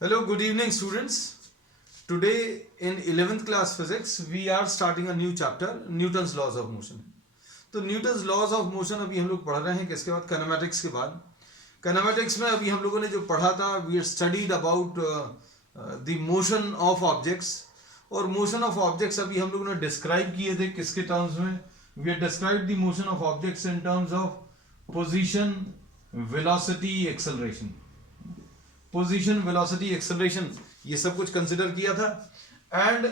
Hello, good evening, students. Today in 11th class physics, we are starting a new chapter, Newton's laws of motion. तो Newton's laws of motion अभी हम लोग पढ़ रहे हैं किसके बाद, काइनेमेटिक्स के बाद. काइनेमेटिक्स में अभी हम लोगों ने जो पढ़ा था, we studied about the motion of objects. और मोशन ऑफ ऑब्जेक्ट्स अभी हम लोगों ने डिस्क्राइब किए थे किसके टर्म्स में. We are describe the motion of objects in terms of position, velocity, acceleration. Position, velocity, acceleration, ये सब कुछ कंसिडर किया था. And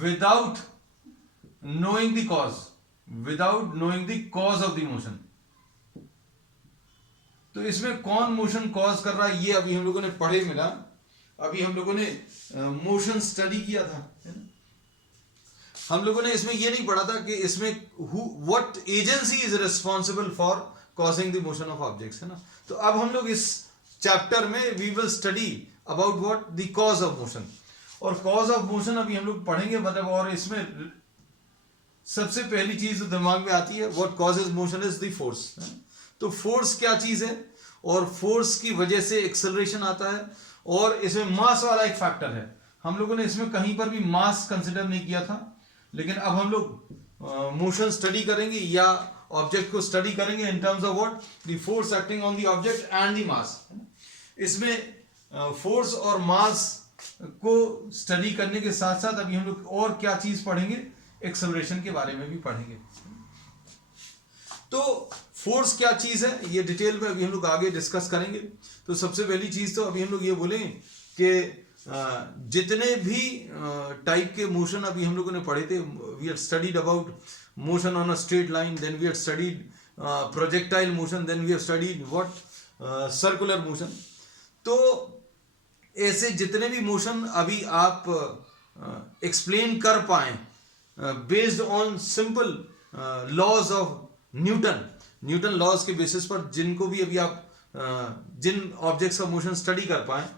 without knowing the cause, without knowing the cause of the motion. तो इसमें कौन मोशन कॉज कर रहा है ये अभी हम लोगों ने पढ़े मिला. अभी हम लोगों ने मोशन स्टडी किया था. हम लोगों ने इसमें ये नहीं पढ़ा था कि इसमें what agency is responsible for causing the motion of objects, है ना. तो अब हम लोग इस चैप्टर में we will study about what the cause of motion. और कॉज ऑफ मोशन अभी हम लोग पढ़ेंगे, मतलब. और इसमें सबसे पहली चीज जो दिमाग में आती है, what causes motion is the force. तो फोर्स क्या चीज है, और फोर्स की वजह से एक्सेलरेशन आता है. और इसमें मास वाला एक फैक्टर है. हम लोगों ने इसमें कहीं पर भी मास कंसिडर नहीं किया था, लेकिन अब हम लोग मोशन स्टडी करेंगे या ऑब्जेक्ट को स्टडी करेंगे इन terms of what the force acting on the object and the mass. इसमें फोर्स और मास को स्टडी करने के साथ साथ अभी हम लोग और क्या चीज पढ़ेंगे, एक्सेलरेशन के बारे में भी पढ़ेंगे. तो फोर्स क्या चीज है ये डिटेल में अभी हम लोग आगे डिस्कस करेंगे. तो सबसे पहली चीज तो अभी हम लोग ये बोलें कि जितने भी टाइप के मोशन अभी हम लोगों ने पढ़े थे, we had studied about motion on a straight line, then we had studied projectile motion, then we have studied what circular motion. तो ऐसे जितने भी मोशन अभी आप एक्सप्लेन कर पाए based on simple laws of Newton laws के basis पर, जिनको भी अभी आप जिन ऑब्जेक्ट्स का मोशन स्टडी कर पाए,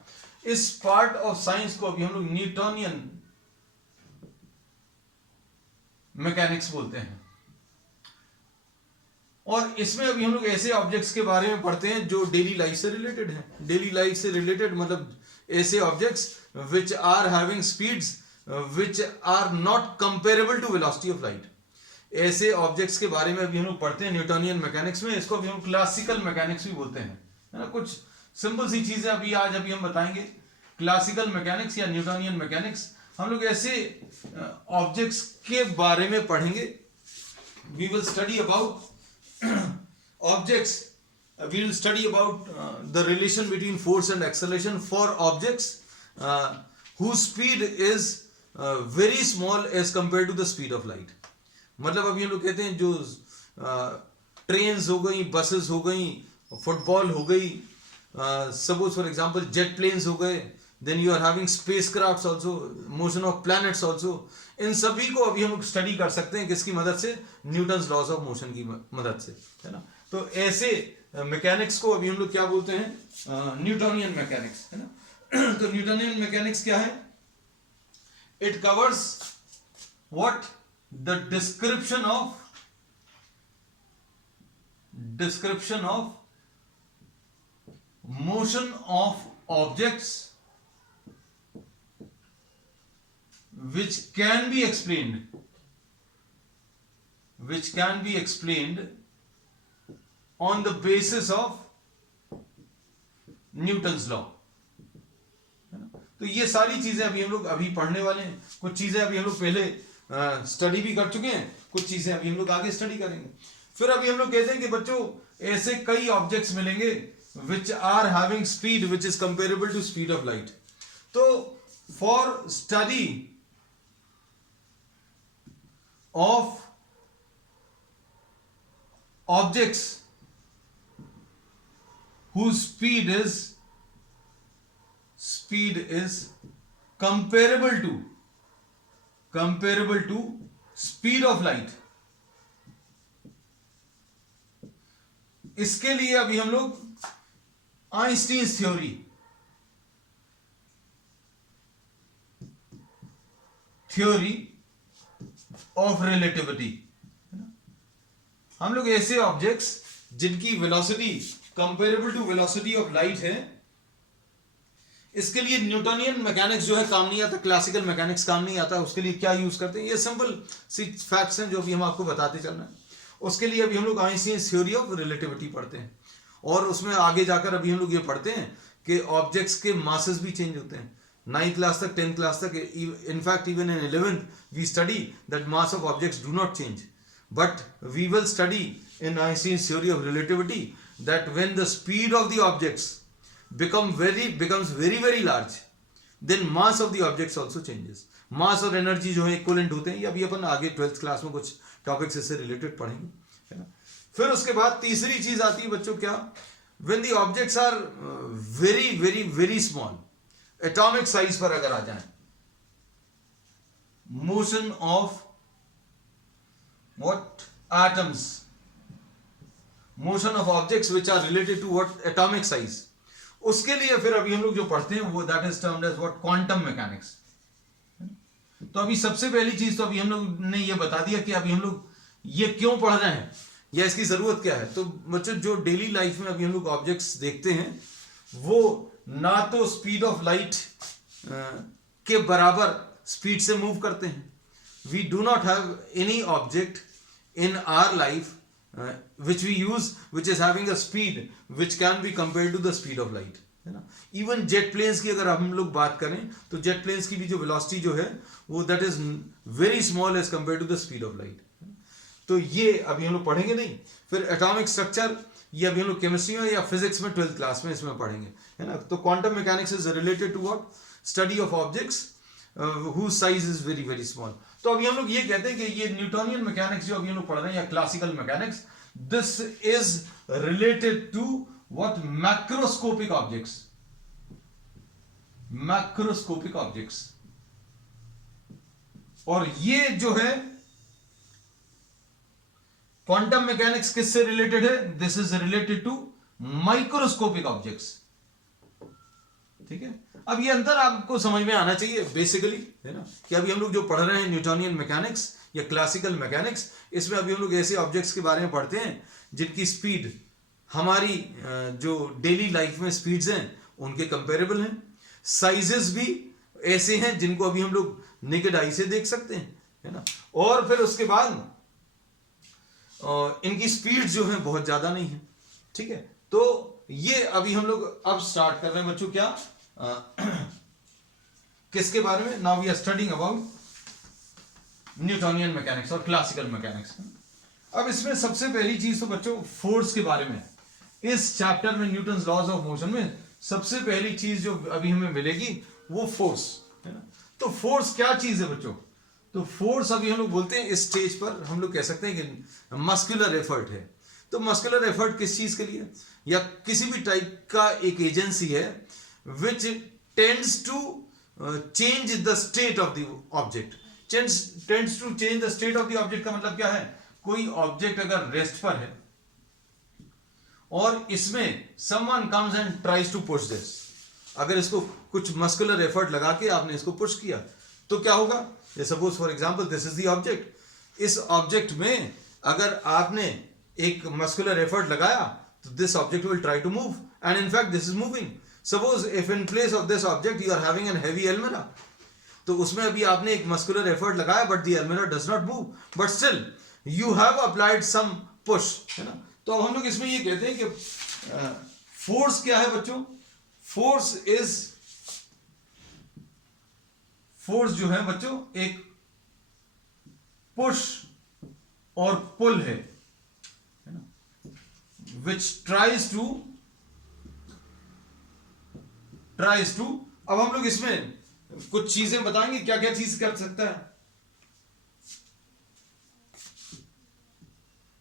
इस पार्ट ऑफ साइंस को अभी हम लोग न्यूटोनियन मैकेनिक्स बोलते हैं. और इसमें अभी हम लोग ऐसे ऑब्जेक्ट्स के बारे में पढ़ते हैं जो डेली लाइफ से रिलेटेड हैं. डेली लाइफ से रिलेटेड मतलब ऐसे objects which are having speeds which are not comparable to velocity of light. ऐसे ऑब्जेक्ट्स के बारे में अभी हम लोग पढ़ते हैं न्यूटोनियन मैकेनिक्स में. इसको अभी हम क्लासिकल मैकेनिक्स भी बोलते हैं, है ना. कुछ सिंपल सी चीजें अभी हम बताएंगे. क्लासिकल मैकेनिक्स या न्यूटोनियन मैकेनिक्स, हम लोग ऐसे ऑब्जेक्ट्स के बारे में पढ़ेंगे. We will study about objects. We will study about the relation between force and acceleration for objects whose speed is very small as compared to the speed of light. मतलब अभी हम लोग कहते हैं जो ट्रेन्स हो गई, बसेस हो गई, फुटबॉल हो गई, suppose for example jet planes हो गए, then you are having spacecrafts also, motion of planets also. इन सभी को अभी हम लोग स्टडी कर सकते हैं किसकी मदद से, न्यूटन्स लॉज ऑफ मोशन की मदद से, है ना. तो ऐसे मैकेनिक्स को अभी हम लोग क्या बोलते हैं, न्यूटोनियन मैकेनिक्स, है ना. तो न्यूटोनियन मैकेनिक्स क्या है, it covers what the description of motion of objects which can be explained on the basis of Newton's law. तो ये सारी चीजें अभी हम लोग पढ़ने वाले हैं. कुछ चीजें अभी हम लोग पहले स्टडी भी कर चुके हैं, कुछ चीजें अभी हम लोग आगे स्टडी करेंगे. फिर अभी हम लोग कहते हैं कि बच्चों ऐसे कई ऑब्जेक्ट्स मिलेंगे which are having speed which is comparable to speed of light. तो for study of objects whose speed is comparable to speed of light, इसके लिए अभी हम लोग आइंस्टीन्स थ्योरी ऑफ रिलेटिविटी, हम लोग ऐसे ऑब्जेक्ट्स जिनकी velocity comparable to velocity of light है, इसके लिए न्यूटोनियन मैकेनिक्स जो है काम नहीं आता, क्लासिकल मैकेनिक्स काम नहीं आता। उसके लिए क्या यूज करते हैं, ये सिंपल सी फैक्ट्स हैं जो अभी हम आपको बताते चल रहे हैं। उसके लिए अभी हम लोग आइंस्टीन थ्योरी ऑफ रिलेटिविटी पढ़ते हैं, और उसमें आगे जाकर अभी हम लोग ये पढ़ते हैं कि ऑब्जेक्ट्स के मासेस भी चेंज होते हैं। 9th क्लास तक, 10th क्लास तक, in fact even in 11th we study that mass of objects do not change, but we will study in Einstein theory of relativity that when the speed of the objects becomes very large, then mass of the objects also changes. मास और energy जो है equivalent होते हैं। ये अभी अपन आगे 12th class में कुछ टॉपिक्स इससे रिलेटेड पढ़ेंगे, है ना। फिर उसके बाद तीसरी चीज आती है बच्चों, क्या, when the objects are very small, atomic size पर अगर आ जाए, motion of what atoms, motion of objects which are related to what atomic size, उसके लिए फिर अभी हम लोग जो पढ़ते हैं वो that is termed as what quantum mechanics. तो अभी सबसे पहली चीज तो अभी हम लोग ने ये बता दिया कि अभी हम लोग ये क्यों पढ़ रहे हैं या इसकी जरूरत क्या है। तो बच्चों जो डेली लाइफ में अभी हम लोग ऑब्जेक्ट्स देखते हैं वो ना तो स्पीड ऑफ लाइट के बराबर स्पीड से मूव करते हैं। We do not have any object in our life which we use which is having a speed which can be compared to the speed of light, है ना। Even jet planes की अगर हम लोग बात करें तो जेट प्लेन्स की भी जो वेलोसिटी जो है वो that is very small as compare to the speed of light. तो ये अभी हम लोग पढ़ेंगे नहीं। फिर एटॉमिक स्ट्रक्चर ये अभी हम लोग केमिस्ट्री में या फिजिक्स में 12th क्लास में इसमें पढ़ेंगे, है ना। तो quantum mechanics is related to what, study of objects whose size is very small। तो अभी हम लोग ये कहते हैं कि ये न्यूटोनियन मैकेनिक्स जो अभी हम लोग पढ़ रहे हैं या classical mechanics, this is related to what, macroscopic objects, macroscopic objects. और ये जो है क्वांटम मैकेनिक्स किससे रिलेटेड है, this is related to microscopic objects, ठीक है। अब ये अंतर आपको समझ में आना चाहिए बेसिकली, है ना, कि अभी हम लोग जो पढ़ रहे हैं न्यूटोनियन मैकेनिक्स या क्लासिकल मैकेनिक्स, इसमें अभी हम लोग ऐसे ऑब्जेक्ट्स के बारे में पढ़ते हैं जिनकी स्पीड हमारी जो डेली लाइफ में स्पीड्स हैं उनके कंपेरेबल हैं। साइजेस भी ऐसे हैं जिनको अभी हम लोग नेकेड आई से देख सकते हैं, है ना। और फिर उसके बाद इनकी स्पीड जो है बहुत ज्यादा नहीं है, ठीक है। तो ये अभी हम लोग अब स्टार्ट कर रहे हैं बच्चों, क्या किसके बारे में, now we are studying about Newtonian mechanics और क्लासिकल मैकेनिक्स। अब इसमें सबसे पहली चीज तो बच्चों फोर्स के बारे में, इस चैप्टर में न्यूटन्स लॉज ऑफ मोशन में सबसे पहली चीज जो अभी हमें मिलेगी वो फोर्स, है ना। तो फोर्स क्या चीज है बच्चों, तो फोर्स अभी हम लोग बोलते हैं इस स्टेज पर हम लोग कह सकते हैं कि मस्कुलर एफर्ट है। तो मस्कुलर एफर्ट किस चीज के लिए, या किसी भी टाइप का एक एजेंसी है which tends to change the state of the object, tends to change the state of the object का मतलब क्या है, कोई ऑब्जेक्ट अगर रेस्ट पर है और इसमें someone comes and tries to push this, अगर इसको कुछ मस्कुलर एफर्ट लगा के आपने इसको पुश किया तो क्या होगा, suppose for example this is the object, इस ऑब्जेक्ट में अगर आपने एक मस्कुलर एफर्ट लगाया तो this object will try to move and in fact this is moving. Suppose if in place of this object you are having a heavy almirah, तो उसमें अभी आपने एक muscular effort लगाया but the almirah does not move, but still you have applied some push, है ना। तो अब हम लोग इसमें ये कहते हैं कि फोर्स क्या है बच्चों, फोर्स जो है बच्चों एक पुश और पुल है ना, which tries to अब हम लोग इसमें कुछ चीजें बताएंगे क्या क्या चीज कर सकता है,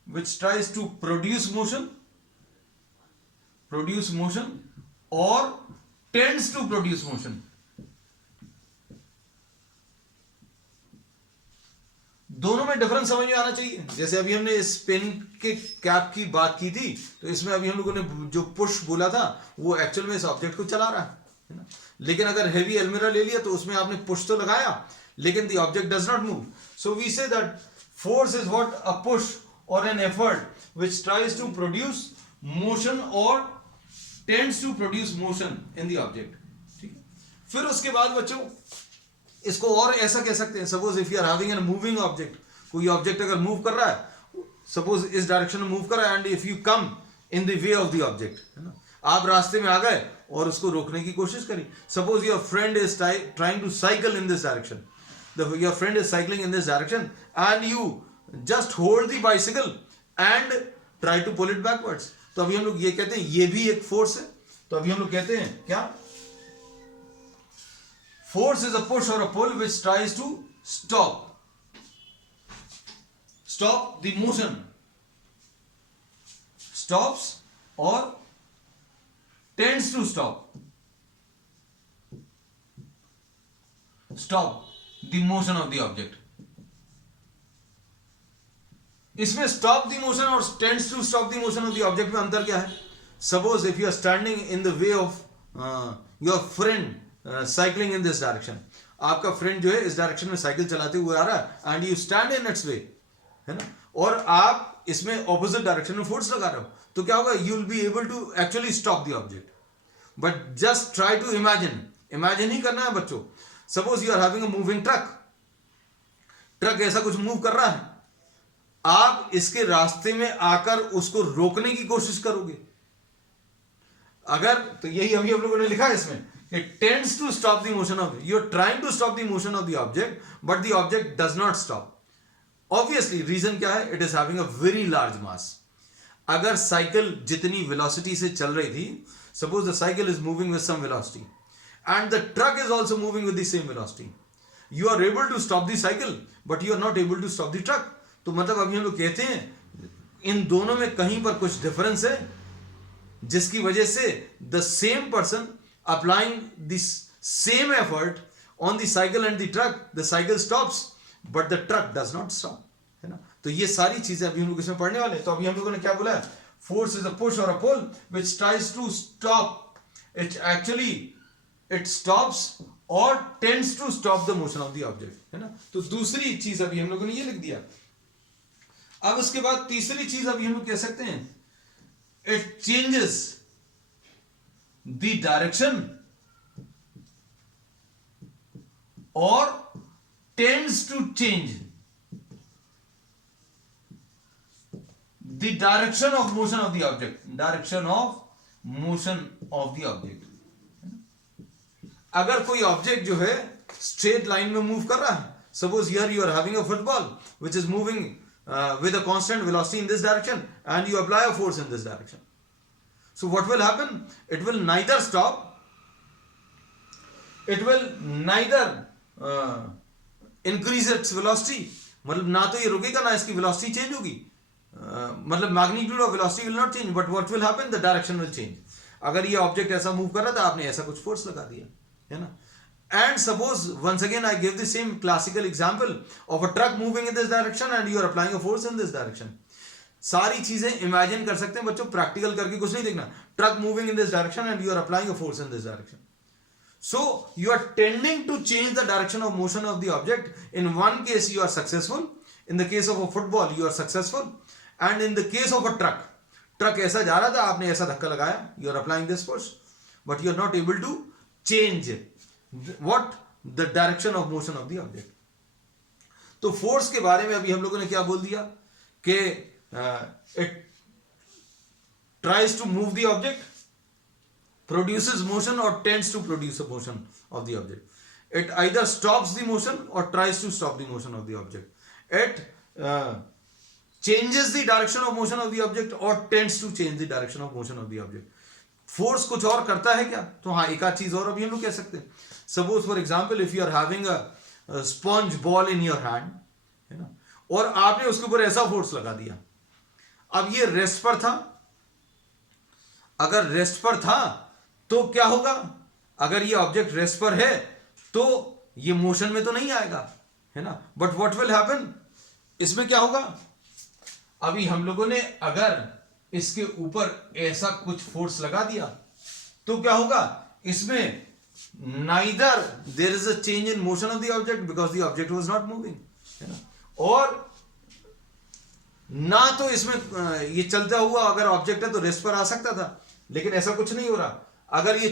which tries to produce motion or tends to produce motion। दोनों में डिफरेंस समझ में आना चाहिए। जैसे अभी हमने इस पेन के कैप की बात की थी, तो इसमें अभी हम लोगों ने जो पुश बोला था वो एक्चुअल में इस ऑब्जेक्ट को चला रहा है ना। लेकिन अगर हेवी अलमीरा ले लिया तो उसमें आपने पुश तो लगाया लेकिन the object does not move. So we say that force is what, a push or an effort which tries to produce motion or tends to produce motion in the object, ठीक है। फिर उसके बाद बच्चों इसको और ऐसा कह सकते हैं, suppose if you are having an moving object, कोई ऑब्जेक्ट अगर मूव कर रहा है, सपोज इस डायरेक्शन में मूव कर रहा है, and if you come in the way of the object, है ना, आप रास्ते में आ गए और उसको रोकने की कोशिश करी. Suppose your friend is trying to cycle in this direction, your friend is cycling in this direction and you just hold the bicycle and try to pull it backwards. तो अभी हम लोग ये कहते हैं ये भी एक फोर्स है. तो अभी हम लोग कहते हैं क्या, force is a push or a pull which tries to stop the motion, stops or tends to stop the motion of the object. इसमें stop the motion और tends to stop the motion of the object में अंतर क्या है? Suppose if you are standing in the way of your friend cycling in this direction, आपका friend जो है इस डायरेक्शन में साइकिल चलाते हुए आ रहा है, and you stand in its way, है ना, और आप इसमें ऑपोजिट डायरेक्शन में फोर्स लगा रहे हो, तो क्या होगा, you will be able to actually stop the object. But just try to imagine ही करना है बच्चों. Suppose you are having a moving truck ऐसा कुछ मूव कर रहा है, आप इसके रास्ते में आकर उसको रोकने की कोशिश करोगे. अगर तो यही अभी हम लोगों ने लिखा है इसमें, it tends to stop the motion of, you're trying to stop the motion of the object but the object does not stop. Obviously reason क्या है, it is having a very large mass. अगर cycle जितनी velocity से चल रही थी, suppose the cycle is moving with some velocity and the truck is also moving with the same velocity, you are able to stop the cycle but you are not able to stop the truck. तो मतलब अभी हम लोग कहते हैं इन दोनों में कहीं पर कुछ डिफरेंस है, जिसकी वजह से the same person applying this same effort on the cycle and the truck, the cycle stops but the truck does not stop, है ना. तो ये सारी चीजें अभी हम लोग इसमें पढ़ने वाले हैं. तो अभी हम लोगों ने क्या बोला है, force is a push or a pull which tries to stop, it stops or tends to stop the motion of the object, है ना. तो दूसरी चीज अभी हम लोगों ने ये लिख दिया. अब उसके बाद तीसरी चीज अभी हम लोग कह सकते हैं, it changes the direction or tends to change the direction of motion of the object. अगर कोई ऑब्जेक्ट जो है स्ट्रेट लाइन में मूव कर रहा है, suppose here you are having a football which is moving with a constant velocity in this direction and you apply a force in this direction. So what will happen? It will neither stop, it will neither increase its velocity, मतलब ना तो ये रुकेगा ना इसकी velocity change होगी, मतलब magnitude of velocity will not change, but what will happen? The direction will change. अगर ये ऑब्जेक्ट ऐसा मूव कर रहा था, आपने ऐसा कुछ फोर्स लगा दिया, है ना. And suppose once again I give the same classical example of a truck moving in this direction and you are applying a force in this direction. सारी चीजें इमेजिन कर सकते हैं बच्चों, प्रैक्टिकल करके कुछ नहीं देखना. Truck moving in this direction and you are applying a force in this direction. So you are tending to change the direction of motion of the object. In one case you are successful, in the case of a football you are successful, and in the case of a truck ऐसा जा रहा था, आपने ऐसा धक्का लगाया, you are applying this force but you are not able to change what the direction of motion of the object. तो force के बारे में अभी हम लोगों ने क्या बोल दिया कि it tries to move the object, produces motion or tends to produce a motion of the object. It either stops the motion or tries to stop the motion of the object. It changes the direction of motion of the object or tends to change the direction of motion of the object. Force कुछ और करता है क्या? तो हाँ, एक आध चीज और अभी हम लोग कह सकते हैं. Suppose for example if you are having a sponge ball in your hand, है ना, और आपने उसके ऊपर ऐसा फोर्स लगा दिया. अब ये रेस्ट पर था, अगर रेस्ट पर था तो क्या होगा, अगर ये ऑब्जेक्ट रेस्ट पर है तो ये मोशन में तो नहीं आएगा, है ना. बट व्हाट विल हैपन, इसमें क्या होगा, अभी हम लोगों ने अगर इसके ऊपर ऐसा कुछ फोर्स लगा दिया तो क्या होगा, इसमें neither there is a change in motion of the object because the object was not moving, है ना, और ना तो इसमें ये चलता हुआ अगर ऑब्जेक्ट है तो रेस्ट पर आ सकता था, लेकिन ऐसा कुछ नहीं हो रहा. अगर ये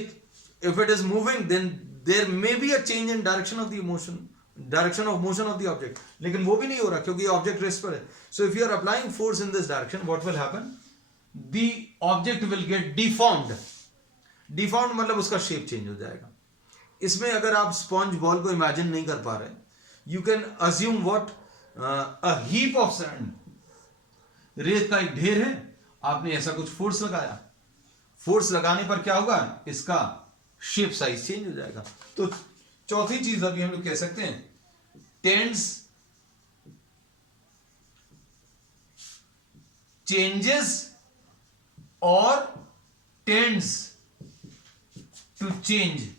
if it is moving then there may be a change in direction of the motion, direction of motion of the object, लेकिन वो भी नहीं हो रहा क्योंकि ऑब्जेक्ट रेस्ट पर है. So if you are applying force in this direction, what will happen, the object will get deformed. Deformed मतलब उसका शेप चेंज हो जाएगा. इसमें अगर आप स्पॉन्ज बॉल को इमेजिन नहीं कर पा रहे, you can assume what, a heap of sand, रेत का एक ढेर है, आपने ऐसा कुछ फोर्स लगाया, फोर्स लगाने पर क्या होगा, इसका शेप साइज चेंज हो जाएगा. तो चौथी चीज अभी हम लोग कह सकते हैं, टेंड्स, चेंजेस और tends to change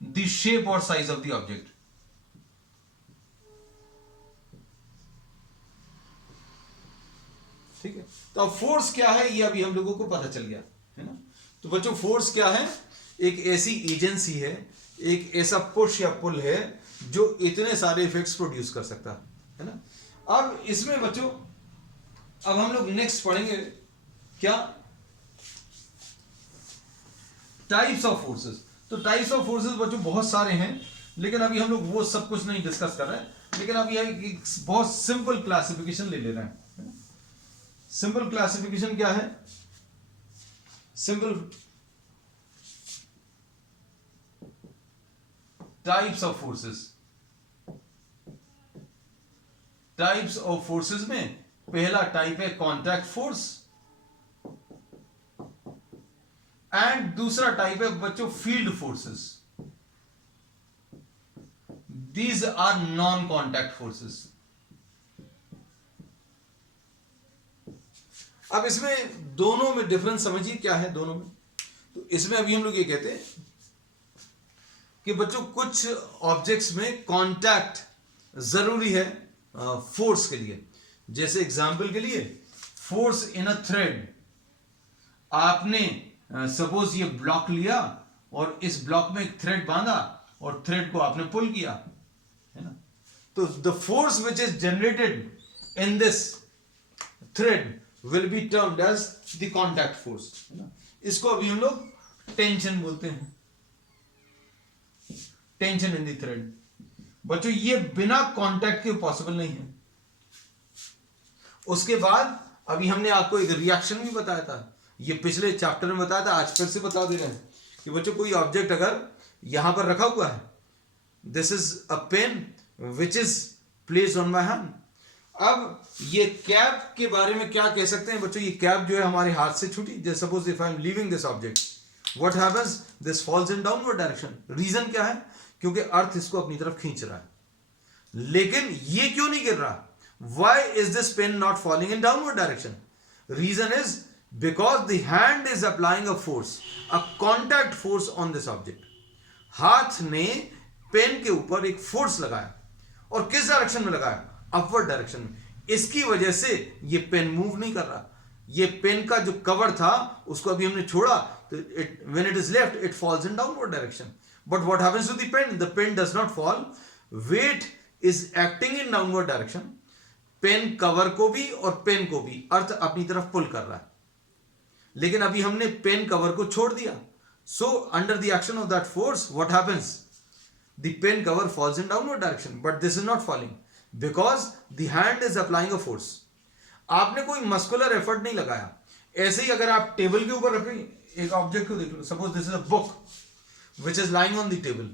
the shape और साइज ऑफ द ऑब्जेक्ट. ठीक है. तो अब फोर्स क्या है ये अभी हम लोगों को पता चल गया है ना. तो बच्चों फोर्स क्या है, एक ऐसी एजेंसी है, एक ऐसा पुश या पुल है जो इतने सारे इफेक्ट्स प्रोड्यूस कर सकता है ना. अब इसमें बच्चों अब हम लोग नेक्स्ट पढ़ेंगे क्या, टाइप्स ऑफ फोर्सेस. तो टाइप्स ऑफ फोर्सेस बच्चों बहुत सारे हैं, लेकिन अभी हम लोग वो सब कुछ नहीं डिस्कस कर रहे हैं, लेकिन अभी एक बहुत सिंपल क्लासिफिकेशन ले रहे हैं. सिंपल क्लासिफिकेशन क्या है, simple types of forces. Types of forces में पहला टाइप है कॉन्टैक्ट फोर्स, एंड दूसरा टाइप है बच्चों field forces. These are non contact forces. अब इसमें दोनों में डिफरेंस समझिए क्या है दोनों में. तो इसमें अभी हम लोग ये कहते हैं कि बच्चों कुछ ऑब्जेक्ट्स में कांटेक्ट जरूरी है फोर्स के लिए. जैसे एग्जांपल के लिए फोर्स इन अ थ्रेड, आपने सपोज ये ब्लॉक लिया और इस ब्लॉक में एक थ्रेड बांधा और थ्रेड को आपने पुल किया है ना. तो the force which is generated in this thread will be termed as the contact force है ना. इसको अभी हम लोग टेंशन बोलते हैं, टेंशन इन द थ्रेड. बच्चों ये बिना कांटेक्ट के पॉसिबल नहीं है. उसके बाद अभी हमने आपको एक रिएक्शन भी बताया था, ये पिछले चैप्टर में बताया था, आज फिर से बता दे रहे हैं कि बच्चों कोई ऑब्जेक्ट अगर यहां पर रखा हुआ है, this is a pen which is placed on my hand. अब ये कैप के बारे में क्या कह सकते हैं बच्चों, ये कैप जो है हमारे हाथ से छूटी, जैसे suppose if I am leaving this object, what happens, this falls in downward direction. Reason क्या है, क्योंकि अर्थ इसको अपनी तरफ खींच रहा है. लेकिन ये क्यों नहीं गिर रहा, why is this pen not falling in downward direction. Reason is because the hand is applying a force, a contact force on this object. हाथ ने पेन के ऊपर एक फोर्स लगाया, और किस डायरेक्शन में लगाया, अपवर्ड डायरेक्शन में. इसकी वजह से ये पेन मूव नहीं कर रहा. ये पेन का जो कवर था उसको अभी हमने छोड़ा, तो when it is left it falls in downward direction. But what happens to the pen, the pen does not fall, weight is acting in downward direction. Pen cover को भी और पेन को भी अर्थ अपनी तरफ पुल कर रहा है. लेकिन अभी हमने पेन कवर को छोड़ दिया, so under the action of that force what happens, the pen cover falls in downward direction, but this is not falling because the hand is applying a force. आपने कोई मस्कुलर एफर्ट नहीं लगाया. ऐसे ही अगर आप टेबल के ऊपर रखें एक ऑब्जेक्ट को देख लो, suppose this is a book which is lying on the table,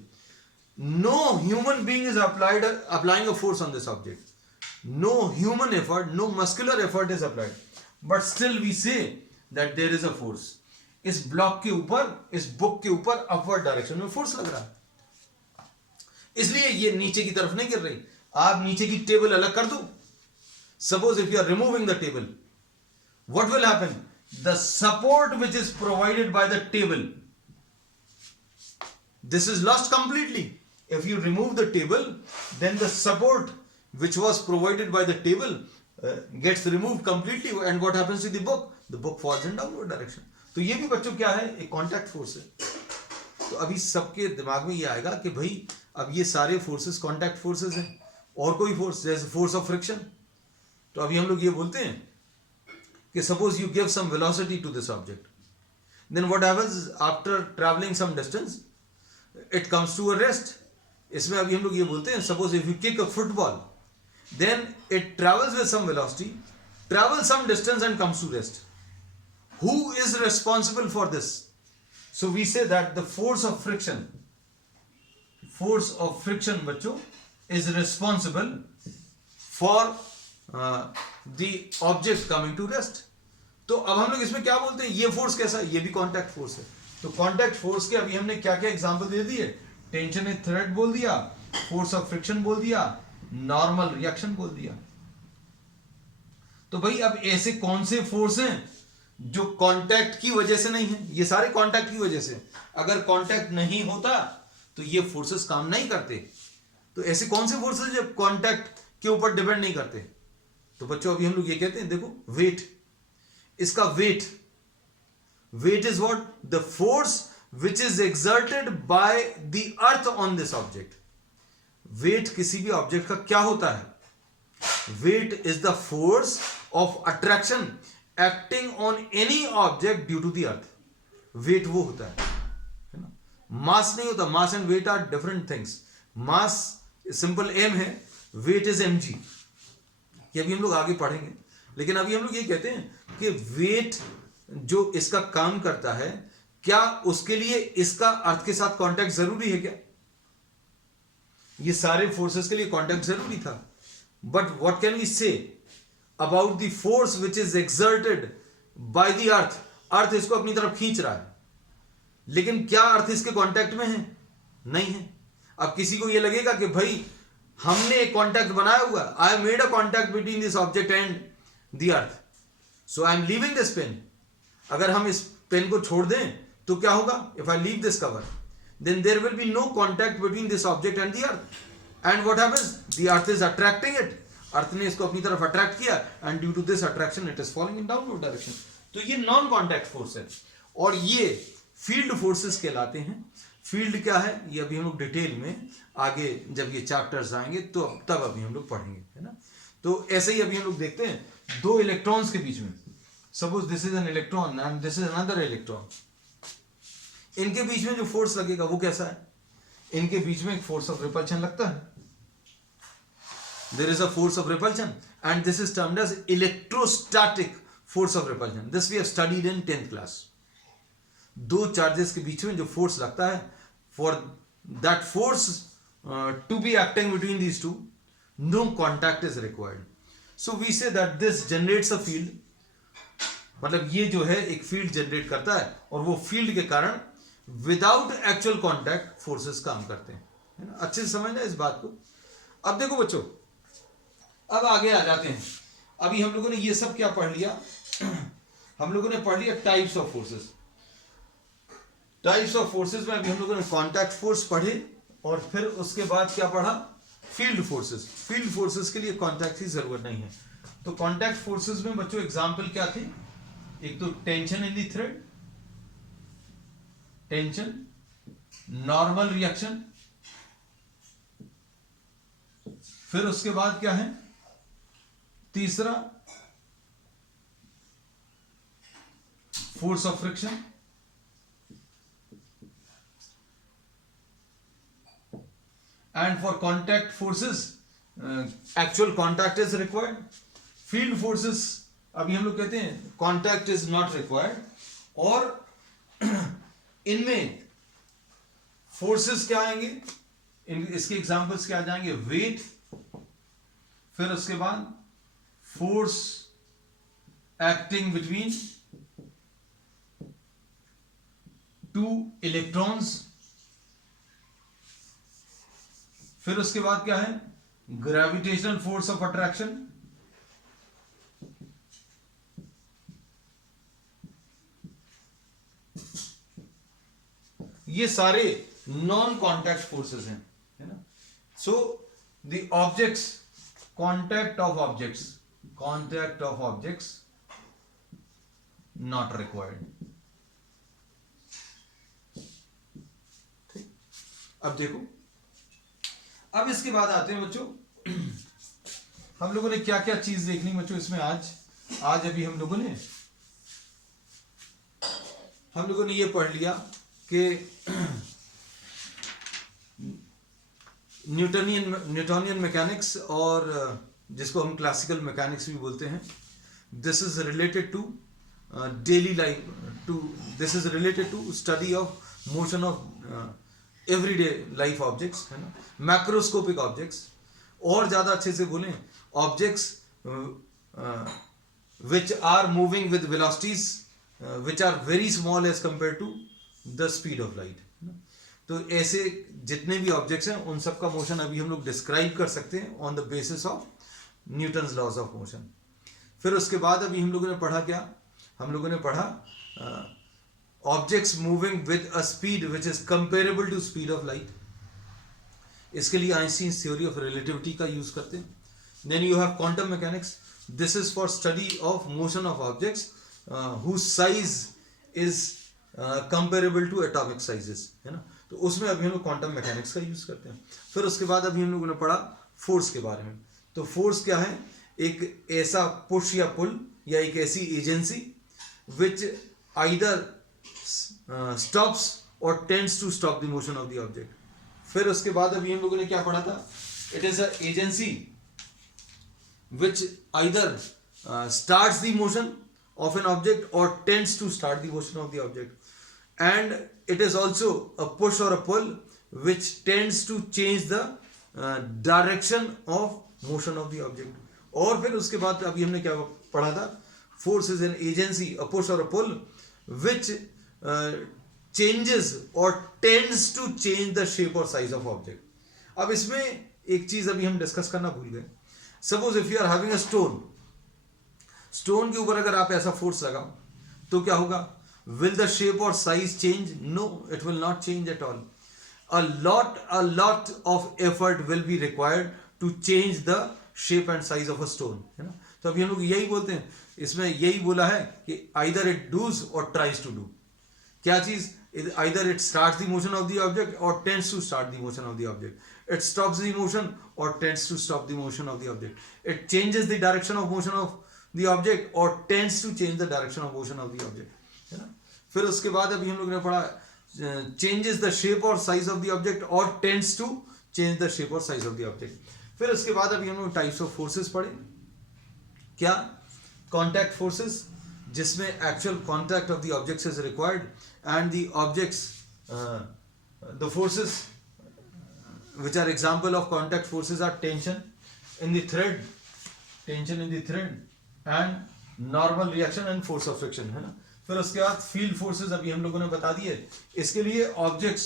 no human being is applying a force on this object, no human effort, no muscular effort is applied, but still we say that there is a force. इस block के ऊपर, इस book के ऊपर upward direction में force लग रहा है, इसलिए ये नीचे की तरफ नहीं गिर रही. आप नीचे की टेबल अलग कर दो, suppose if you are removing the table, what will happen, the support which is provided by the table, this is lost completely. If you remove the table, then the support which was provided by the table gets removed completely, and what happens to the book, the book falls in downward direction. तो ये भी बच्चों क्या है, एक contact force है. तो अभी सबके दिमाग में ये आएगा कि भाई अब ये सारे फोर्सेस कॉन्टैक्ट फोर्सेस हैं, और कोई फोर्स जैसे फोर्स ऑफ फ्रिक्शन. तो अभी हम लोग ये बोलते हैं कि suppose you give some velocity to this object, then what happens after traveling some distance, it comes to a rest. इसमें अभी हम लोग ये बोलते हैं, suppose if you kick a football, then it travels with some velocity, travels some distance and comes to rest. Who is responsible for this? So we say that the force of friction बच्चों is responsible for the object coming to rest. तो अब हम लोग इसमें क्या बोलते हैं, ये फोर्स कैसा है, ये भी कॉन्टैक्ट फोर्स है। तो कॉन्टैक्ट फोर्स के अभी हमने क्या क्या एग्जांपल दे दिए, टेंशन इन थ्रेड बोल दिया, फोर्स ऑफ फ्रिक्शन बोल दिया, नॉर्मल रिएक्शन बोल दिया। तो भाई अब ऐसे कौन से फोर्स हैं जो कांटेक्ट की वजह से नहीं है? ये सारे कांटेक्ट की वजह से। अगर कांटेक्ट नहीं होता तो ये फोर्सेस काम नहीं करते। तो ऐसे कौन से फोर्सेस जो कांटेक्ट के ऊपर डिपेंड नहीं करते? तो बच्चों अभी हम लोग ये कहते हैं, देखो वेट, इसका weight is what, the force which is exerted by the earth on this object. Weight किसी भी ऑब्जेक्ट का क्या होता है? Weight is the force of attraction acting on any object due to the earth. Weight वो होता है ना, मास नहीं होता। Mass and weight are different things. Mass simple M है, वेट इज mg। ये अभी हम लोग आगे पढ़ेंगे, लेकिन अभी हम लोग ये कहते हैं कि वेट जो इसका काम करता है, क्या उसके लिए इसका अर्थ के साथ कांटेक्ट जरूरी है क्या? ये सारे फोर्सेस के लिए कांटेक्ट जरूरी था। But what can we say about the force which is exerted by the earth? Earth इसको अपनी तरफ खींच रहा है, लेकिन क्या अर्थ इसके कांटेक्ट में है? नहीं है। अब किसी को यह लगेगा कि भाई हमने एक कांटेक्ट बनाया हुआ, I have made a contact between this object and the earth, so I am leaving this pen. अगर हम इस पेन को छोड़ दें तो क्या होगा? If I leave this cover, then there will be no contact between this object and the earth, and what happens, the earth is attracting it, अर्थ ने इसको अपनी तरफ अट्रैक्ट किया, and due to this attraction it is falling in downward direction। तो ये non contact force है, और ये फील्ड फोर्सेस कहलाते हैं। फील्ड क्या है ये अभी हम लोग डिटेल में आगे जब ये चैप्टर्स आएंगे तो तब अभी हम लोग पढ़ेंगे, है ना। तो ऐसे ही अभी हम लोग देखते हैं दो इलेक्ट्रॉन्स के बीच में, suppose this is an electron and this is another electron, इनके बीच में जो फोर्स लगेगा वो कैसा है? इनके बीच में एक फोर्स ऑफ रिपल्शन लगता है। There is a force of repulsion and this is termed as electrostatic force of repulsion. This we have studied in 10th class. दो चार्जेस के बीच में जो फोर्स लगता है, for that force to be acting between these two, no contact is required. So we say that this generates a field, मतलब ये जो है एक फील्ड जनरेट करता है, और वो फील्ड के कारण विदाउट एक्चुअल कॉन्टैक्ट फोर्सेस काम करते हैं, है ना। अच्छे से समझना इस बात को। अब देखो बच्चों, अब आगे आ जाते हैं। अभी हम लोगों ने ये सब क्या पढ़ लिया? हम लोगों ने पढ़ लिया types of forces. Types of forces में अभी हम लोगों ने कॉन्टैक्ट फोर्स पढ़े, और फिर उसके बाद क्या पढ़ा? Field forces. फील्ड फोर्सेस के लिए कॉन्टैक्ट की जरूरत नहीं है। तो कॉन्टैक्ट फोर्सेस में बच्चों एग्जाम्पल क्या थे? एक तो tension in the thread, tension, normal reaction, फिर उसके बाद क्या है? तीसरा force of friction, and for contact forces actual contact is required. field forces अभी हम लोग कहते हैं contact is not required, और इनमें फोर्सेस क्या आएंगे? इसके एग्जांपल्स क्या आ जाएंगे? वेट, फिर उसके बाद force acting between two electrons, फिर उसके बाद क्या है? ग्रेविटेशनल फोर्स ऑफ अट्रैक्शन, ये सारे नॉन कॉन्टैक्ट फोर्सेस हैं, है ना। So the objects, contact of objects not required. ठीक, अब देखो, अब इसके बाद आते हैं बच्चों, हम लोगों ने क्या क्या चीज देखनी बच्चों इसमें आज अभी हम लोगों ने ये पढ़ लिया कि न्यूटोनियन मैकेनिक्स, और जिसको हम क्लासिकल मैकेनिक्स भी बोलते हैं, this is related to daily life, this is related to study of motion of everyday life objects, है ना, मैक्रोस्कोपिक ऑब्जेक्ट्स, और ज़्यादा अच्छे से बोलें objects which are moving with velocities which are very small as compared to the speed of light. तो ऐसे जितने भी ऑब्जेक्ट्स हैं उन सब का मोशन अभी हम लोग डिस्क्राइब कर सकते हैं on the basis of Newton's laws of motion. फिर उसके बाद अभी हम लोगों ने पढ़ा क्या, हम लोगों ने पढ़ा objects moving with a speed which is comparable to speed of light. इसके लिए आइंस्टीन्स थ्योरी ऑफ रिलेटिविटी का यूज करते हैं. Then you have quantum mechanics. This is for study of motion of objects whose size is comparable to atomic sizes, है ना. तो उसमें अभी हम लोग क्वांटम मैकेनिक्स का यूज करते हैं. फिर उसके बाद अभी हम लोगों ने पढ़ा फोर्स के बारे में. तो फोर्स क्या है, एक ऐसा पुश या पुल या एक ऐसी एजेंसी विच आइदर स्टॉप्स और tends to stop the motion of the object. फिर उसके बाद अभी हम लोगों ने क्या पढ़ा था, it is a agency which either starts the motion of an object or tends to start the motion of the object, and it is also a push or a pull which tends to change the direction of motion of the object. और फिर उसके बाद अभी हमने क्या पढ़ा था, force is an agency, a push or a pull which changes or tends to change the shape or size of object. अब इसमें एक चीज अभी हम डिस्कस करना भूल गए. Suppose if you are having a stone के ऊपर अगर आप ऐसा फोर्स लगाओ तो क्या होगा, विल द शेप और size change? No, it will not change at all. a lot of effort will be required to change the shape and size of a stone, है ना. तो अभी हम लोग यही बोलते हैं, इसमें यही बोला है कि either it does or tries to do. क्या चीज, either it starts the motion of the object or tends to start the motion of the object. It stops the motion or tends to stop the motion of the object. It changes the direction of motion of the object or tends to change the direction of motion of the object, है ना. फिर उसके बाद अभी हम लोग ने पढ़ा changes the shape or size of the object or tends to change the shape or size of the object. फिर उसके बाद अभी हम लोग types of forces पढ़े. क्या, contact forces, जिसमें actual contact of the objects is required, and the objects, the forces which are example of contact forces are tension in the thread, and normal reaction and force of friction, है ना. फिर उसके बाद field forces अभी हम लोगों ने बता दिए. इसके लिए objects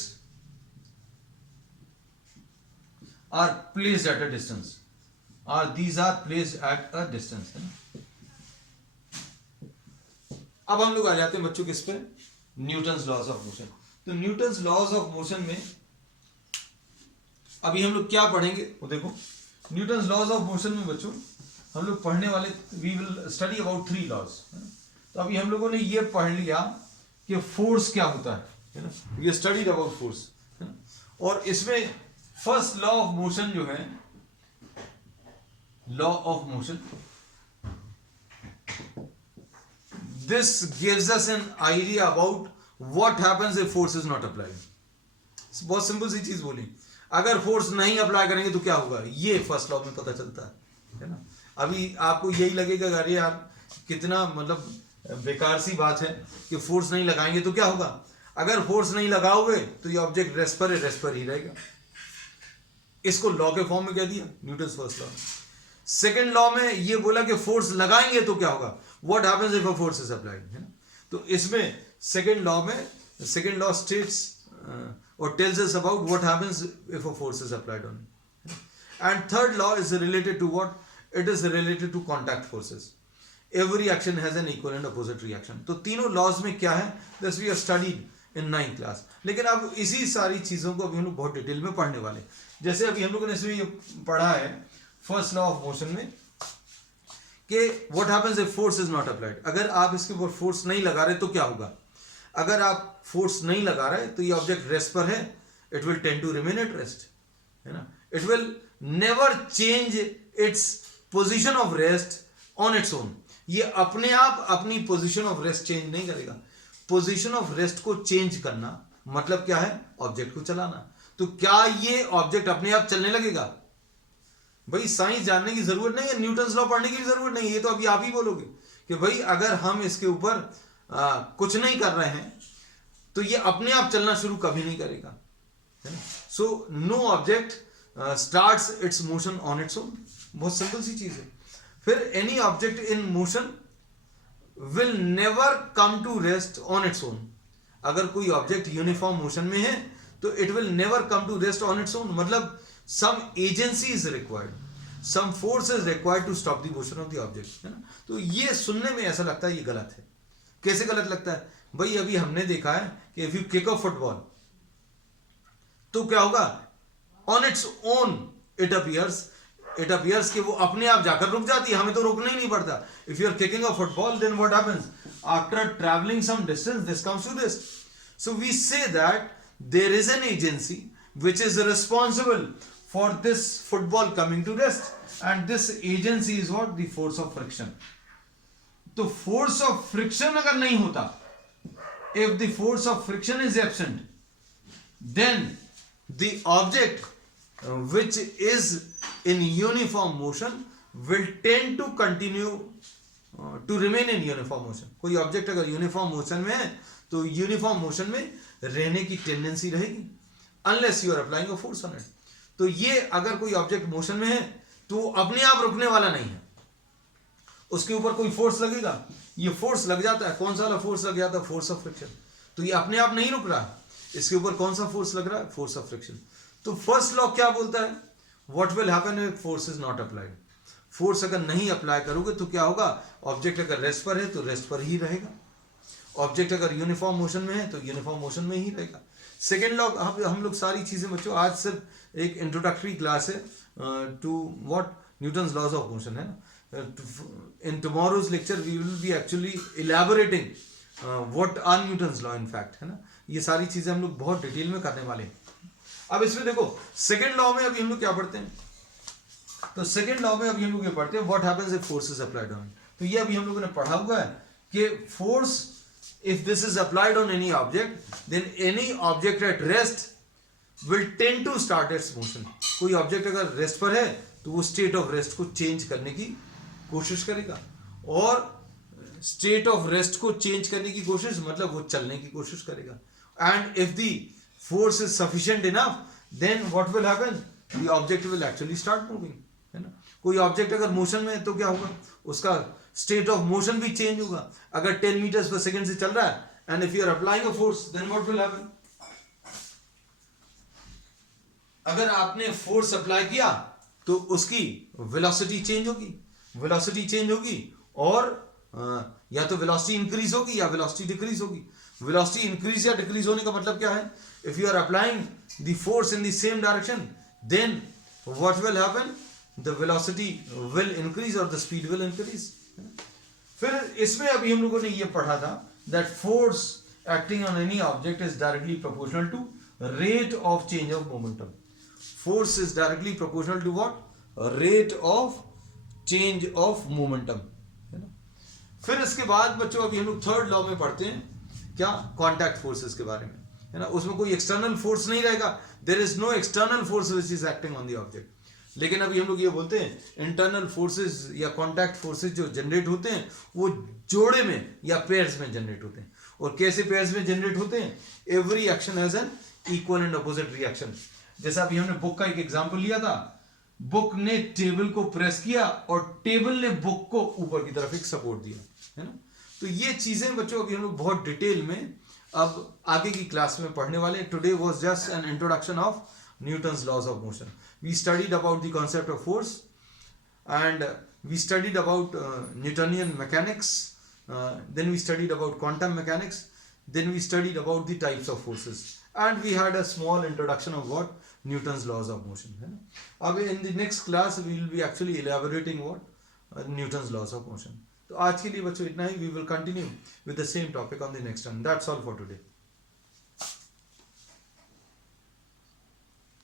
are placed at a distance, these are placed at a distance, है ना. अब हम लोग आ जाते हैं बच्चों किस पे, न्यूटन्स लॉज ऑफ मोशन. तो न्यूटन्स लॉज ऑफ मोशन में अभी हम लोग क्या पढ़ेंगे, वो देखो. न्यूटन्स लॉज ऑफ मोशन में बच्चों हम लोग पढ़ने वाले, we will study about 3 laws. तो अभी हम लोगों ने ये पढ़ लिया कि फोर्स क्या होता है ना. ये स्टडीड अबाउट फोर्स, है ना. और इसमें फर्स्ट लॉ ऑफ मोशन जो है, law of motion, this gives us an idea about what happens if force is not applied. बहुत सिंपल सी चीज बोली, अगर फोर्स नहीं अप्लाई करेंगे तो क्या होगा, ये फर्स्ट लॉ में पता चलता है ना. अभी आपको यही लगेगा अरे यार कितना मतलब बेकार सी बात है कि फोर्स नहीं लगाएंगे तो क्या होगा. अगर फोर्स नहीं लगाओगे तो ये ऑब्जेक्ट रेस्ट पर ही रहेगा. इसको लॉ के फॉर्म में कह दिया, Newton's first law. Second law में ये बोला कि फोर्स लगाएंगे तो क्या होगा, what happens if a force is applied, है ना. तो इसमें सेकंड लॉ में, second law states or tells us about what happens if a force is applied on it. And third law is related to what? It is related to contact forces. Every action has an equal and opposite reaction. तो तीनों laws में क्या है, this we have studied in 9th class. लेकिन अब इसी सारी चीजों को अभी हम लोग बहुत डिटेल में पढ़ने वाले. जैसे अभी हम लोगों ने इसमें ये पढ़ा है फर्स्ट लॉ ऑफ मोशन में कि what happens if force is not applied. अगर आप इसके ऊपर फोर्स नहीं लगा रहे तो क्या होगा. अगर आप फोर्स नहीं लगा रहे तो ये ऑब्जेक्ट रेस्ट पर है, it will tend to remain at rest, है ना. It will never change its position of rest on its own. ये अपने आप अपनी पोजीशन ऑफ रेस्ट चेंज नहीं करेगा. पोजीशन ऑफ रेस्ट को चेंज करना मतलब क्या है, ऑब्जेक्ट को चलाना. तो तो क्या ये ऑब्जेक्ट अपने आप चलने लगेगा? भाई साइंस जानने की जरूरत नहीं है, न्यूटन्स लॉ पढ़ने की भी जरूरत नहीं है, ये तो अभी आप ही बोलोगे कि भाई अगर हम इसके ऊपर कुछ नहीं कर रहे हैं तो ये अपने आप चलना शुरू कभी नहीं करेगा, है ना। So no object starts its motion on its own, बहुत सिंपल सी चीज है। फिर any object in motion will never come to rest on its own. अगर कोई ऑब्जेक्ट यूनिफॉर्म मोशन में है तो it will never come to rest on its own, मतलब some agency is required, some force is required to stop the motion of the object, है ना। तो ये सुनने में ऐसा लगता है ये गलत है। कैसे गलत लगता है? भाई अभी हमने देखा है कि if you kick a football तो क्या होगा? on its own it appears कि वो अपने आप जाकर रुक जाती है, हमें तो रोकना ही नहीं पड़ता। if you are kicking a football then what happens? after traveling some distance this comes to rest. So we say that there is an agency which is responsible for this football coming to rest, and this agency is what? The force of friction. तो force of friction अगर नहीं होता, if the force of friction is absent, then the object which is in uniform motion will tend to continue to remain in uniform motion. कोई object अगर uniform motion में है तो uniform motion में रहने की टेंडेंसी रहेगी, unless you are applying a force on it. तो ये अगर कोई ऑब्जेक्ट मोशन में है तो अपने आप रुकने वाला नहीं है, उसके ऊपर कोई फोर्स लगेगा, ये फोर्स लग जाता है। कौन सा वाला फोर्स लग जाता है? Force of friction. तो ये अपने आप नहीं रुक रहा है, इसके ऊपर कौन सा फोर्स लग रहा है? Force of friction. तो फर्स्ट लॉ क्या बोलता है? What will happen if force is not applied. Force अगर नहीं अप्लाई करोगे तो क्या होगा? ऑब्जेक्ट अगर रेस्ट पर है तो रेस्ट पर ही रहेगा, ऑब्जेक्ट अगर यूनिफॉर्म मोशन में है तो यूनिफॉर्म मोशन में ही रहेगा। सेकेंड लॉ, हम लोग सारी चीजें बच्चों, आज सिर्फ एक इंट्रोडक्टरी क्लास है to what Newton's laws of motion, है ना। In tomorrow's lecture we will be actually elaborating what are Newton's law in fact, है ना। ये सारी चीजें हम लोग बहुत डिटेल में करने वाले हैं। अब इसमें देखो सेकेंड लॉ में अभी हम लोग क्या पढ़ते हैं, तो सेकेंड लॉ में अभी हम लोग ये पढ़ते हैं what happens if force is applied on. तो ये अभी हम लोगों ने पढ़ा हुआ है कि force if this is applied on any object then any object at rest will tend to start its motion. कोई ऑब्जेक्ट अगर रेस्ट पर है तो वो स्टेट ऑफ रेस्ट को चेंज करने की कोशिश करेगा, और स्टेट ऑफ रेस्ट को चेंज करने की कोशिश मतलब वो चलने की कोशिश करेगा। And if the force is sufficient enough then what will happen? The object will actually start moving, है ना। कोई ऑब्जेक्ट अगर मोशन में है तो क्या होगा? उसका स्टेट ऑफ मोशन भी चेंज होगा। अगर 10 मीटर्स पर सेकंड से चल रहा है and if you are applying a force then what will happen? अगर आपने फोर्स अप्लाई किया तो उसकी वेलोसिटी चेंज होगी, और या तो वेलोसिटी इंक्रीज होगी या वेलोसिटी डिक्रीज होगी। वेलोसिटी इंक्रीज या डिक्रीज होने का मतलब क्या है? If you are applying the force in the same direction then what will happen? The velocity will increase और द स्पीड विल इंक्रीज। फिर इसमें अभी हम लोगों ने ये पढ़ा था that force acting on any object is directly proportional to rate of change of momentum. Force is directly proportional to what? Rate of change of momentum, है ना। फिर इसके बाद बच्चों अभी हम लोग थर्ड लॉ में पढ़ते हैं क्या? कॉन्टैक्ट फोर्सेस के बारे में, है ना। उसमें कोई एक्सटर्नल फोर्स नहीं रहेगा, there is no external force which is acting on the object. लेकिन अभी हम लोग ये बोलते हैं इंटरनल फोर्सेस या कॉन्टैक्ट फोर्सेस जो जनरेट होते हैं वो जोड़े में या पेयर्स में जनरेट होते हैं। और कैसे पेयर्स में जनरेट होते हैं? Every action has an equal and opposite reaction. जैसा अभी हमने बुक का एक एग्जांपल लिया था, बुक ने टेबल को प्रेस किया और टेबल ने बुक को ऊपर की तरफ एक सपोर्ट दिया, है ना। तो ये चीजें बच्चों अभी हम लोग बहुत डिटेल में अब आगे की क्लास में पढ़ने वाले। Today was just an introduction of Newton's laws of motion. We studied about the concept of force, and we studied about Newtonian mechanics, then we studied about quantum mechanics, then we studied about the types of forces, and we had a small introduction of what? Newton's laws of motion. अब in the next class we will be actually elaborating what? Newton's laws of motion. तो आज के लिए बच्चों इतना ही. We will continue with the same topic on the next one. That's all for today.